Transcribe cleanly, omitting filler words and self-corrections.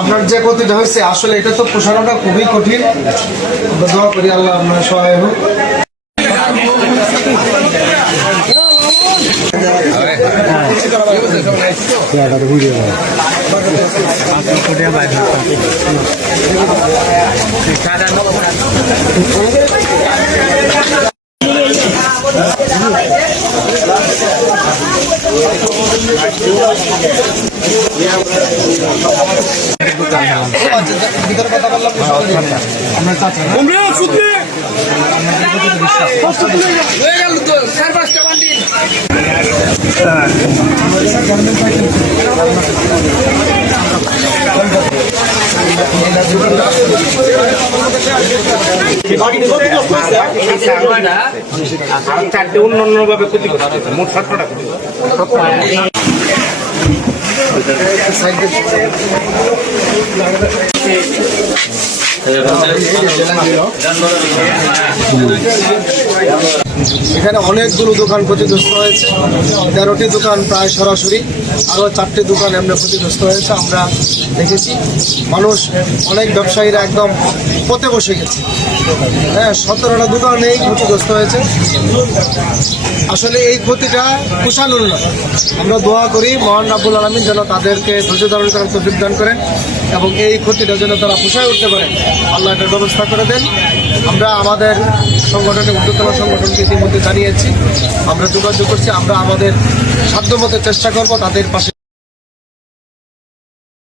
আপনার যে ক্ষতিটা হয়েছে আসলে এটা তো পোষানোটা খুবই কঠিন। আমরা দোয়া করি আল্লাহ আপনার সহায় হোক। ভিতরে কথা বললাম আমরা চাচা অন্যান্যভাবে ক্ষতি করতে মোট 7টা ক্ষতি এখানে অনেকগুলো দোকান ক্ষতিগ্রস্ত হয়েছে। 13টি দোকান প্রায় সরাসরি, আরও 4টি দোকান এমনি ক্ষতিগ্রস্ত হয়েছে। আমরা দেখেছি মানুষ, অনেক ব্যবসায়ীরা একদম পথে বসে গেছে। হ্যাঁ, 17টা দোকানেই ক্ষতিগ্রস্ত হয়েছে। আসলে এই ক্ষতিটা পোষানোর নয়। আমরা দোয়া করি মহান রাব্বুল আলামিন যেন তাদেরকে ধৈর্য ধারণ করার তৌফিক দান করেন এবং এই ক্ষতিটা যেন তারা পোষায় উঠতে পারে, আল্লাহ এটার ব্যবস্থা করে দেন। আমরা আমাদের সংগঠনের ঊর্ধ্বতন সংগঠনকে ইতিমধ্যে জানিয়েছি, আমরা যোগাযোগ করছি। আমরা আমাদের সাধ্যমতো চেষ্টা করব তাদের পাশে